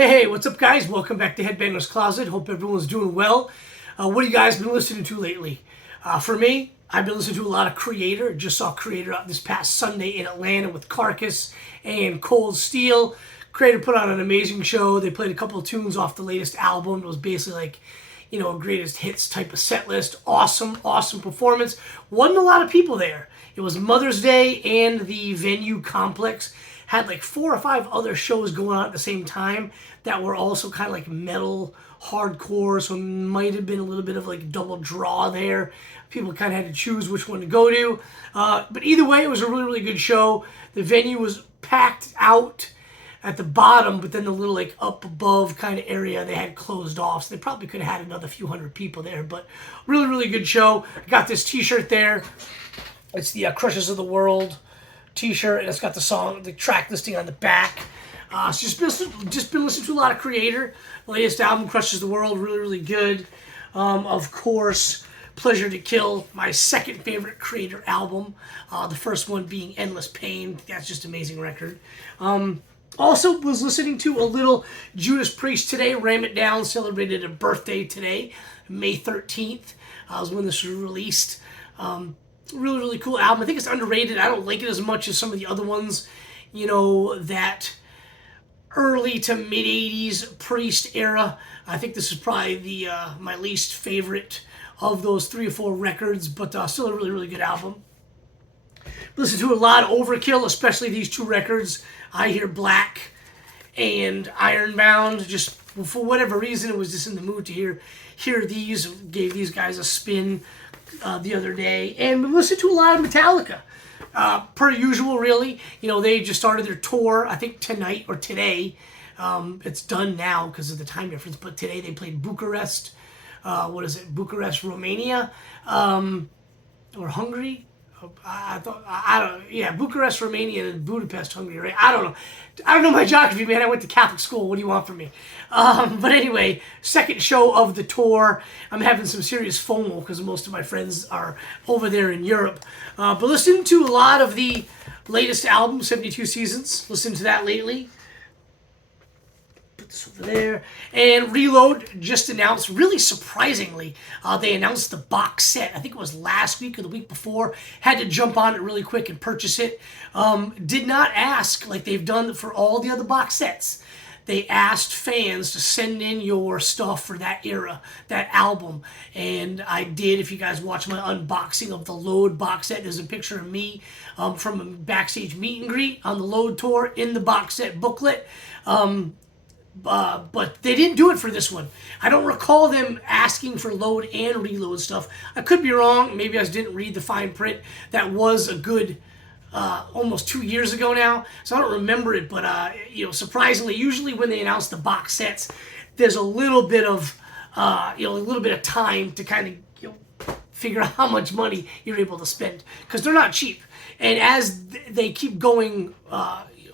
Hey, what's up, guys? Welcome back to Headbangers Closet. Hope everyone's doing well. What have you guys been listening to lately? For me, I've been listening to a lot of Creator. Just saw Creator out this past Sunday in Atlanta with Carcass and Cold Steel. Creator put on an amazing show. They played a couple of tunes off the latest album. It was basically like, a greatest hits type of set list. Awesome performance. Wasn't a lot of people there. It was Mother's Day, and the venue complex had like 4 or 5 other shows going on at the same time that were also kind of like metal, hardcore, so it might have been a little bit of like double draw there. People kind of had to choose which one to go to. But either way, it was a really good show. The venue was packed out at the bottom, but then the little like up above kind of area they had closed off, so they probably could have had another few hundred people there. But really good show. I got this t-shirt there. It's the Crushes of the World t-shirt, and it's got the track listing on the back. So just been listening to a lot of Creator. The latest album, Crushes the World, really good. Of course, Pleasure to Kill, my second favorite Creator album. The first one being Endless Pain. That's just an amazing record. Also was listening to a little Judas Priest today. Ram It Down celebrated a birthday today, May 13th. Was when this was released. Really cool album. I think it's underrated. I don't like it as much as some of the other ones. That early to mid 80s Priest era. I think this is probably my least favorite of those 3 or 4 records, but still a really good album. Listen to a lot of Overkill, especially these 2 records, I Hear Black and Ironbound. Just for whatever reason, it was just in the mood to hear these. Gave these guys a spin the other day, and we listened to a lot of Metallica. Per usual, really. They just started their tour, I think tonight or today. It's done now because of the time difference, but today they played Bucharest. Bucharest, Romania, or Hungary? Bucharest, Romania, and Budapest, Hungary, right? I don't know my geography, man. I went to Catholic school. What do you want from me? But anyway, second show of the tour. I'm having some serious FOMO because most of my friends are over there in Europe. But listening to a lot of the latest album, 72 Seasons. Listened to that lately. Put this over there. And Reload just announced, really surprisingly, they announced the box set. I think it was last week or the week before. Had to jump on it really quick and purchase it. Did not ask like they've done for all the other box sets. They asked fans to send in your stuff for that era, that album. And I did. If you guys watch my unboxing of the Load box set, there's a picture of me from a backstage meet and greet on the Load tour in the box set booklet. But they didn't do it for this one. I don't recall them asking for Load and Reload stuff. I could be wrong. Maybe I just didn't read the fine print. That was a good almost 2 years ago now, so I don't remember it. But surprisingly, usually when they announce the box sets, there's a little bit of time to kind of figure out how much money you're able to spend, because they're not cheap. And as they keep going,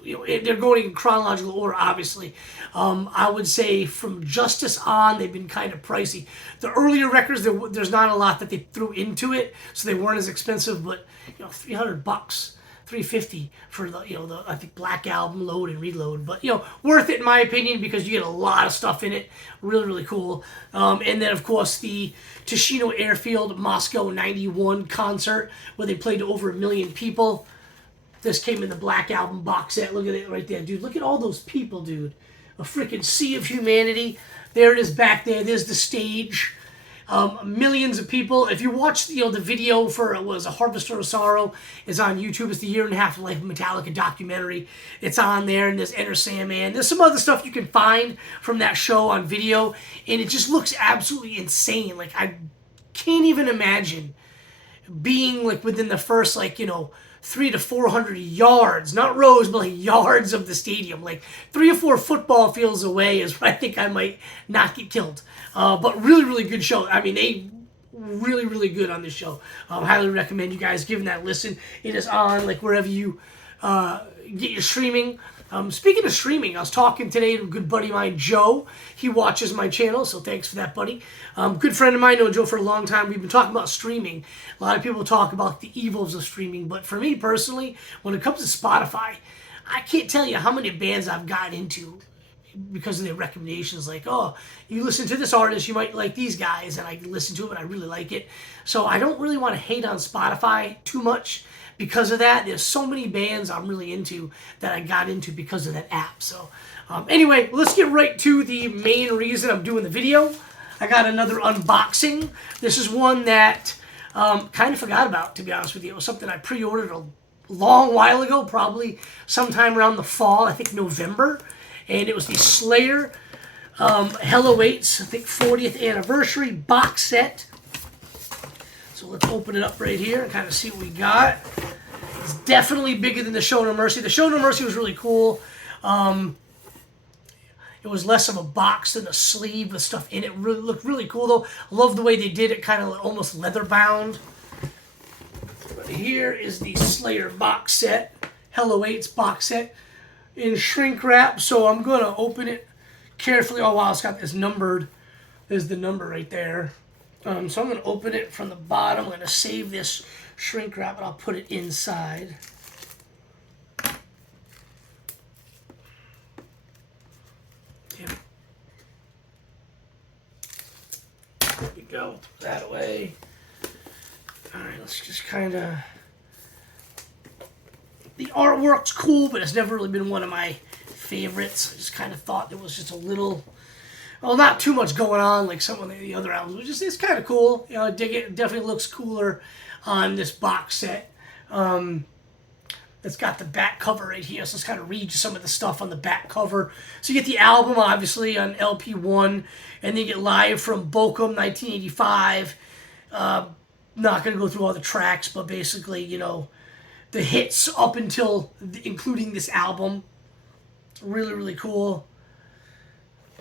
they're going in chronological order, obviously. I would say from Justice on, they've been kind of pricey. The earlier records, there's not a lot that they threw into it, so they weren't as expensive. But $300, $350 for the I think Black Album, Load and Reload. But worth it in my opinion, because you get a lot of stuff in it. Really cool. And then of course the Tushino Airfield Moscow '91 concert where they played to over 1 million people. This came in the Black Album box set. Look at it right there, dude. Look at all those people, dude. A freaking sea of humanity. There it is back there. There's the stage. Millions of people. If you watch the video for a Harvester of Sorrow, is on YouTube. It's the 1.5 life of Metallica documentary. It's on there, and there's Enter Sandman. There's some other stuff you can find from that show on video, and it just looks absolutely insane. Like, I can't even imagine being like within the first 300 to 400 yards, not rows, but like yards of the stadium. Like 3 or 4 football fields away is where I think I might not get killed. But really good show. I mean, they really good on this show. Highly recommend you guys giving that a listen. It is on like wherever you get your streaming. Speaking of streaming, I was talking today to a good buddy of mine, Joe. He watches my channel, so thanks for that, buddy. Good friend of mine, known Joe for a long time. We've been talking about streaming. A lot of people talk about the evils of streaming, but for me personally, when it comes to Spotify, I can't tell you how many bands I've gotten into because of their recommendations, like, oh, you listen to this artist, you might like these guys, and I listen to them and I really like it. So I don't really want to hate on Spotify too much because of that. There's so many bands I'm really into that I got into because of that app. So anyway, let's get right to the main reason I'm doing the video. I got another unboxing. This is one that kind of forgot about, to be honest with you. It was something I pre-ordered a long while ago, probably sometime around the fall, I think November. And it was the Slayer Hell Awaits, I think 40th anniversary box set. So let's open it up right here and kind of see what we got. It's definitely bigger than the Show No Mercy. The Show No Mercy was really cool. It was less of a box than a sleeve with stuff in it. Really looked really cool though. I love the way they did it, kind of almost leather bound. But here is the Slayer box set, Hell Awaits box set in shrink wrap. So I'm gonna open it carefully. Oh wow, it's got this numbered. There's the number right there. So I'm gonna open it from the bottom. I'm gonna save this shrink wrap and I'll put it inside. There we go. Put that away. Alright, let's just kind of... The artwork's cool, but it's never really been one of my favorites. I just kind of thought there was just a little... Well, not too much going on like some of the other albums. It's kind of cool. You know, I dig it. It definitely looks cooler on this box set. It's got the back cover right here, so let's kind of read you some of the stuff on the back cover. So you get the album, obviously, on LP1, and then you get Live from Bochum, 1985. Not going to go through all the tracks, but basically, you know, the hits up until, including this album. Really, really cool.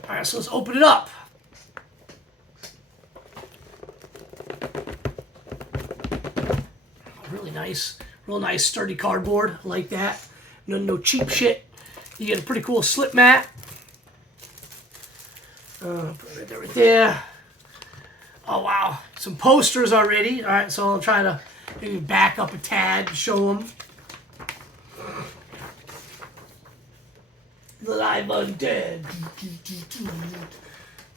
All right, so let's open it up. Really nice. Real nice sturdy cardboard. I like that. No cheap shit. You get a pretty cool slip mat. Put it right there. Oh wow, some posters already. All right, so I'll try to maybe back up a tad to show them. Live Undead.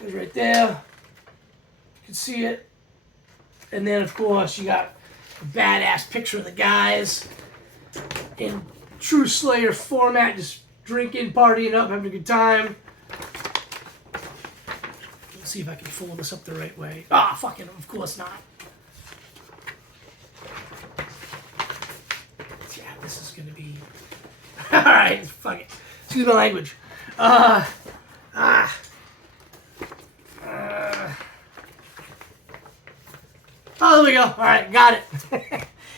It's right there. You can see it. And then of course you got a badass picture of the guys in true Slayer format, just drinking, partying up, having a good time. Let's see if I can fold this up the right way. Ah, fucking, of course not. Yeah, this is gonna be... Alright, fuck it. Excuse my language. Oh, there we go. All right, got it.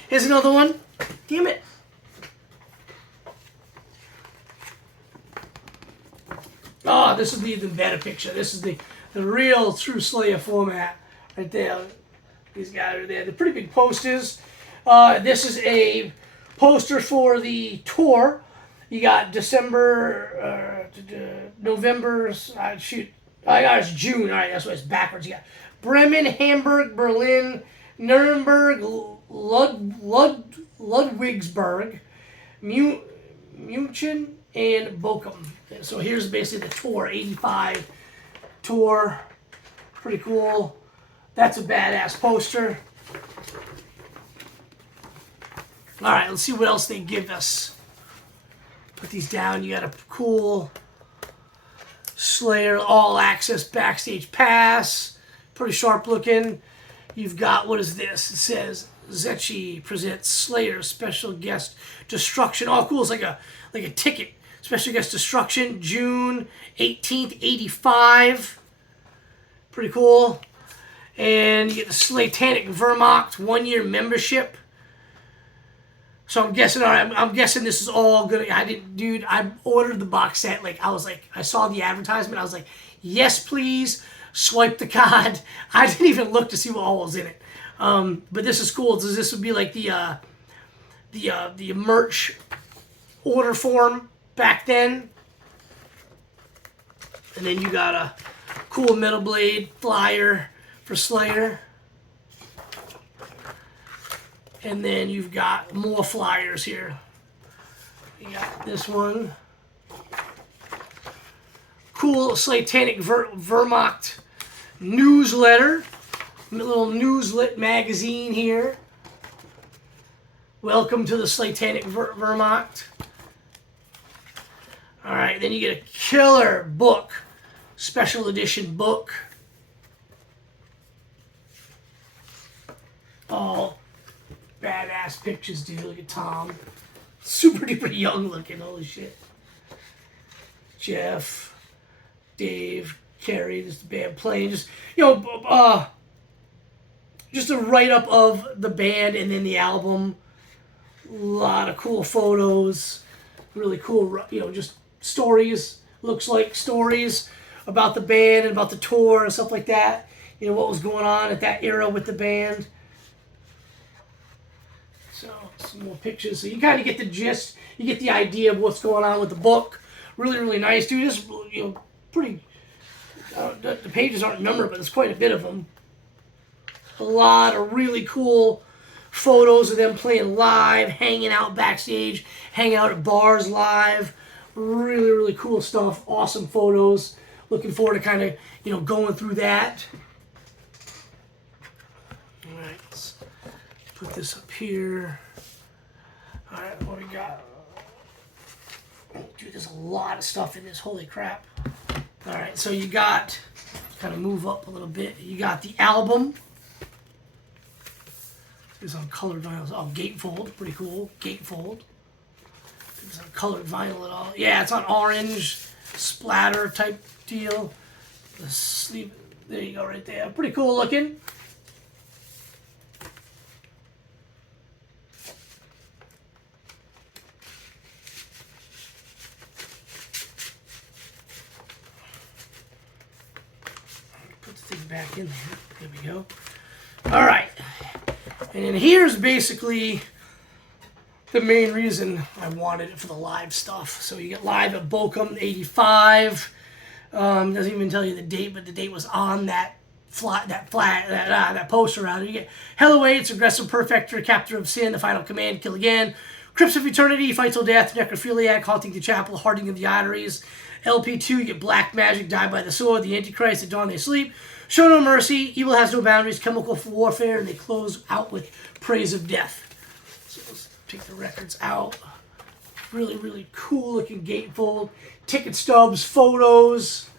Here's another one. Damn it. Oh, this is the even better picture. This is the real true Slayer format right there. These guys are there. They're pretty big posters. This is a poster for the tour. You got November, it's June. All right, that's why it's backwards. You got Bremen, Hamburg, Berlin, Nuremberg, Ludwigsburg, München, and Bochum. So here's basically the tour, 85 tour. Pretty cool. That's a badass poster. All right, let's see what else they give us. Put these down. You got a cool Slayer All Access Backstage Pass. Pretty sharp looking. You've got, what is this? It says Zetchi presents Slayer Special Guest Destruction. Oh, cool. It's like a ticket. Special Guest Destruction, June 18th, 85. Pretty cool. And you get the Slatanic Wehrmacht 1-year membership. So I'm guessing, all right, I'm guessing this is all gonna. I ordered the box set. I saw the advertisement. I was like, yes, please. Swipe the card. I didn't even look to see what all was in it. But this is cool. This would be like the merch order form back then. And then you got a cool Metal Blade flyer for Slayer. And then you've got more flyers here. You got this one. cool Slatanic Wehrmacht newsletter. A little newslet magazine here. Welcome to the Slatanic Wehrmacht. Alright, then you get a killer book. Special edition book. Oh, badass pictures, dude. Look at Tom. Super duper young looking. Holy shit. Jeff, Dave, Carrie, just the band playing. Just, you know, just a write-up of the band and then the album. A lot of cool photos. Really cool, you know, just stories. Looks like stories about the band and about the tour and stuff like that. You know, what was going on at that era with the band. So, some more pictures. So you kind of get the gist. You get the idea of what's going on with the book. Really, really nice, dude. This, you know, pretty... the pages aren't numbered, but there's quite a bit of them. A lot of really cool photos of them playing live, hanging out backstage, hanging out at bars live. Really, really cool stuff. Awesome photos. Looking forward to kind of, you know, going through that. All right, let's put this up here. All right, what we got? Dude, there's a lot of stuff in this. Holy crap. All right, so you got, kind of move up a little bit. You got the album. It's on colored vinyl. Oh, gatefold. Pretty cool. Gatefold. It's on colored vinyl at all. Yeah, it's on orange splatter type deal. The sleeve. There you go, right there. Pretty cool looking. Put the thing back in there. There we go. All right. And then here's basically the main reason I wanted it for the live stuff. So you get live at Bochum '85. Doesn't even tell you the date, but the date was on that poster rather. You get Hell Awaits, Aggressive Perfector, Captor of Sin, The Final Command, Kill Again, Crypts of Eternity, Fight Till Death, Necrophiliac, Haunting the Chapel, Hardening of the Arteries. LP2, you get Black Magic, Die by the Sword, The Antichrist, At Dawn They Sleep, Show No Mercy, Evil Has No Boundaries, Chemical Warfare, and they close out with Praise of Death. So let's take the records out. Really, really cool looking gatefold. Ticket stubs, photos,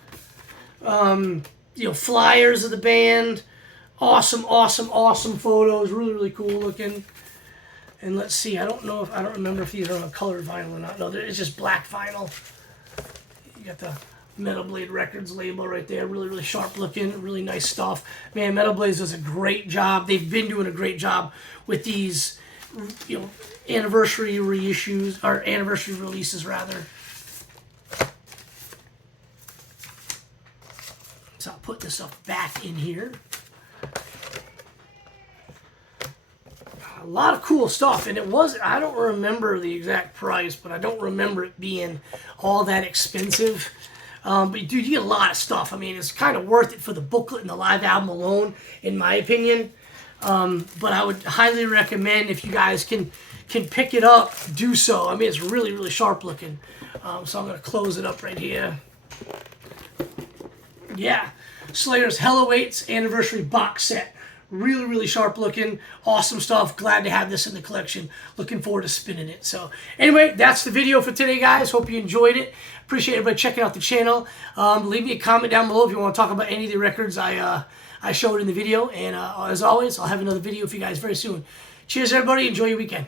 you know, flyers of the band. Awesome, awesome, awesome photos. Really, really cool looking. And let's see, I don't remember if these are on colored vinyl or not. No, it's just black vinyl. You got the Metal Blade Records label right there. Really, really sharp looking. Really nice stuff. Man, Metal Blade does a great job. They've been doing a great job with these, you know, anniversary reissues, or anniversary releases rather. So I'll put this stuff back in here. A lot of cool stuff, and it was, I don't remember the exact price, but I don't remember it being all that expensive. But dude, you get a lot of stuff. I mean, it's kind of worth it for the booklet and the live album alone, in my opinion. But I would highly recommend, if you guys can pick it up, do so. I mean, it's really, really sharp looking. So I'm going to close it up right here. Yeah, Slayer's Hell Awaits Anniversary Box Set. Really, really sharp looking. Awesome stuff. Glad to have this in the collection. Looking forward to spinning it. So anyway, that's the video for today, guys. Hope you enjoyed it. Appreciate everybody checking out the channel. Leave me a comment down below if you want to talk about any of the records I showed in the video. And as always, I'll have another video for you guys very soon. Cheers, everybody. Enjoy your weekend.